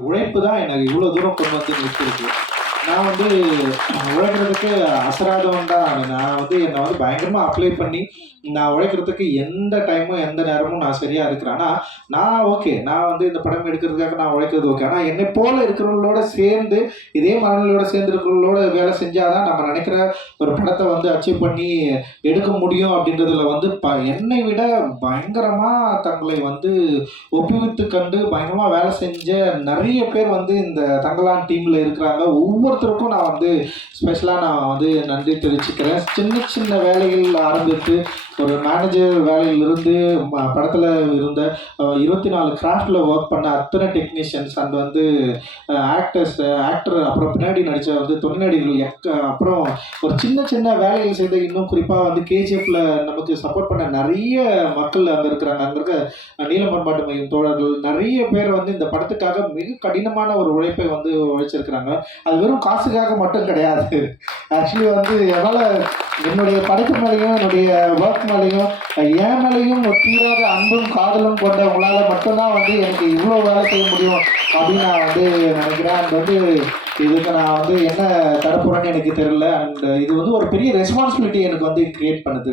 உழைப்பு தான் எனக்கு இவ்வளோ தூரம் கொண்டு வந்து நிறுத்திருக்கு நான் வந்து உழைக்கிறதுக்கு அசராதவன் தான் நான் வந்து என்னை வந்து பயங்கரமாக அப்ளை பண்ணி நான் உழைக்கிறதுக்கு எந்த டைமும் எந்த நேரமும் நான் சரியாக இருக்கிறேன். ஆனால் நான் ஓகே நான் வந்து இந்த படம் எடுக்கிறதுக்காக நான் உழைக்கிறது ஓகே ஆனால் என்னை போல இருக்கிறவங்களோட சேர்ந்து இதே மனநிலையோட சேர்ந்து இருக்கிறவங்களோட வேலை செஞ்சால் தான் நம்ம நினைக்கிற ஒரு படத்தை வந்து அச்சீவ் பண்ணி எடுக்க முடியும் அப்படின்றதுல வந்து ப என்னை விட பயங்கரமாக தங்களை வந்து ஒப்புவித்து கண்டு பயங்கரமாக வேலை செஞ்ச நிறைய பேர் வந்து இந்த தங்கலான் டீமில் இருக்கிறாங்க. ஒவ்வொரு ஒவ்வொருத்தருக்கும் நான் வந்து ஸ்பெஷலாக நான் வந்து நன்றி தெரிவிச்சுக்கிறேன். சின்ன சின்ன வேலைகள் ஆரம்பித்து ஒரு மேனேஜர் வேலையிலிருந்து படத்தில் இருந்த இருபத்தி நாலு கிராஃப்டில் ஒர்க் பண்ண அத்தனை டெக்னீஷியன்ஸ் அண்ட் வந்து ஆக்டர்ஸ் ஆக்டர் அப்புறம் பின்னாடி நடித்த வந்து துணைநடிகள் எக்க அப்புறம் ஒரு சின்ன சின்ன வேலைகள் செய்த இன்னும் குறிப்பாக வந்து கேஜிஎஃப்ல நமக்கு சப்போர்ட் பண்ண நிறைய மக்கள் அங்கே இருக்கிறாங்க. அங்கே இருக்க நீலமன்பாட்டு மையம் தோழர்கள் நிறைய பேர் வந்து இந்த படத்துக்காக மிக கடினமான ஒரு உழைப்பை வந்து உழைச்சிருக்கிறாங்க. அது வெறும் காசுக்காக மட்டும் கிடையாது. ஆக்சுவலி வந்து எவ்வளோ என்னுடைய படைப்பு மேலேயும் என்னுடைய ஒர்க் மேலேயும் என் மேலேயும் ஒரு தீராத அன்பும் காதலும் கொண்டவங்களால மட்டும்தான் வந்து எனக்கு இவ்வளோ வேலை செய்ய முடியும் அப்படின்னு நான் வந்து நினைக்கிறேன். அண்ட் வந்து இதுக்கு நான் வந்து என்ன தரப்போறேன்னு எனக்கு தெரியல. அண்ட் இது வந்து ஒரு பெரிய ரெஸ்பான்சிபிலிட்டி எனக்கு வந்து கிரியேட் பண்ணுது.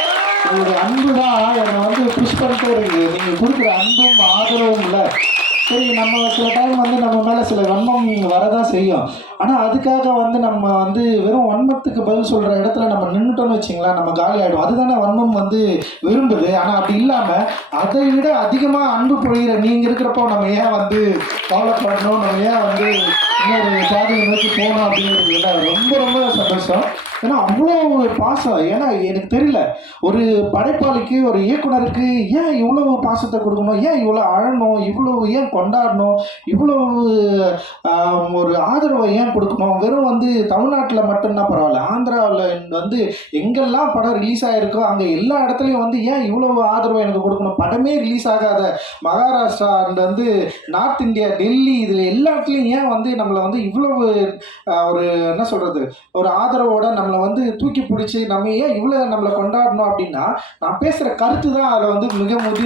உங்களுடைய அன்பு தான் என்னை வந்து புஷ் பண்ணிட்டே இருக்கு நீங்கள் கொடுக்குற அன்பும் ஆதரவும் இல்லை. சரி நம்ம சில டைம் வந்து நம்ம மேலே சில வன்மம் வரதான் செய்யும். ஆனால் அதுக்காக வந்து நம்ம வந்து வெறும் வன்மத்துக்கு பதில் சொல்கிற இடத்துல நம்ம நின்றுட்டோம்னு வச்சிங்களேன் நம்ம காலி ஆகிடும் அதுதானே வன்மம் வந்து விரும்புது. ஆனால் அப்படி இல்லாமல் அதை விட அதிகமாக அன்பு பொழிகிற நீங்கள் இருக்கிறப்போ நம்ம ஏன் வந்து கவலைப்படணும்? நம்ம ஏன் வந்து இன்னொரு பாதையை நோக்கி போகணும் அப்படிங்கிறது ரொம்ப ரொம்ப சந்தோஷம். ஏன்னா அவ்வளோ பாசம். ஏன்னா எனக்கு தெரியல. ஒரு படைப்பாளிக்கு ஒரு இயக்குனருக்கு ஏன் இவ்வளவு பாசத்தை கொடுக்கணும்? ஏன் இவ்வளோ அழணும்? இவ்வளவு ஏன் கொண்டாடணும்? இவ்வளவு ஒரு ஆதரவை ஏன் கொடுக்கணும்? வெறும் வந்து தமிழ்நாட்டில் மட்டும்தான் பரவாயில்ல. ஆந்திராவில் வந்து எங்கெல்லாம் படம் ரிலீஸ் ஆகிருக்கோ அங்கே எல்லா இடத்துலையும் வந்து ஏன் இவ்வளவு ஆதரவை எனக்கு கொடுக்கணும்? படமே ரிலீஸ் ஆகாத மகாராஷ்டிரா அண்ட் வந்து நார்த் இந்தியா டெல்லி இதில் எல்லா இடத்துலையும் ஏன் வந்து நம்மளை வந்து இவ்வளவு ஒரு என்ன சொல்கிறது ஒரு ஆதரவோட நம்மளை வந்து தூக்கி பிடிச்சி நம்ம ஏன் இவ்வளோ நம்மளை கொண்டாடணும் அப்படின்னா நான் பேசுகிற கருத்து தான் அதில் வந்து மிக முதி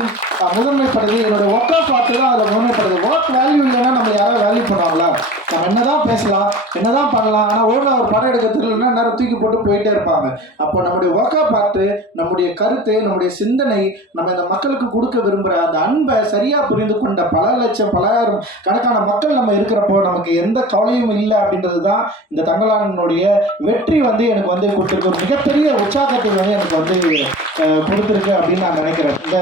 முதன்மைப்படுது. என்னோட ஒர்க் ஆஃப் பார்த்து தான் அதில் முதன்மைப்படுது. ஒர்க் வேல்யூ இல்லைன்னா நம்ம யாராவது வேல்யூ நம்ம என்னதான் பேசலாம் என்னதான் பண்ணலாம் ஆனால் ஒழுங்காக ஒரு படம் எடுக்க தெரியலன்னா நேரம் தூக்கி போட்டு போயிட்டே இருப்பாங்க. அப்போ நம்முடைய ஒர்க்கா பார்த்து நம்முடைய கருத்து நம்முடைய சிந்தனை நம்ம இந்த மக்களுக்கு கொடுக்க விரும்புகிற அந்த அன்பை சரியாக புரிந்து கொண்ட பல லட்சம் பலாயிரம் கணக்கான மக்கள் நம்ம இருக்கிறப்போ நமக்கு எந்த கவலையும் இல்லை அப்படின்றது தான் இந்த தங்கலானுடைய வெற்றி வந்து எனக்கு வந்து கொடுத்துருக்கு. ஒரு மிகப்பெரிய உற்சாகத்தை வந்து எனக்கு வந்து கொடுத்துருக்கு அப்படின்னு நான் நினைக்கிறேன். இந்த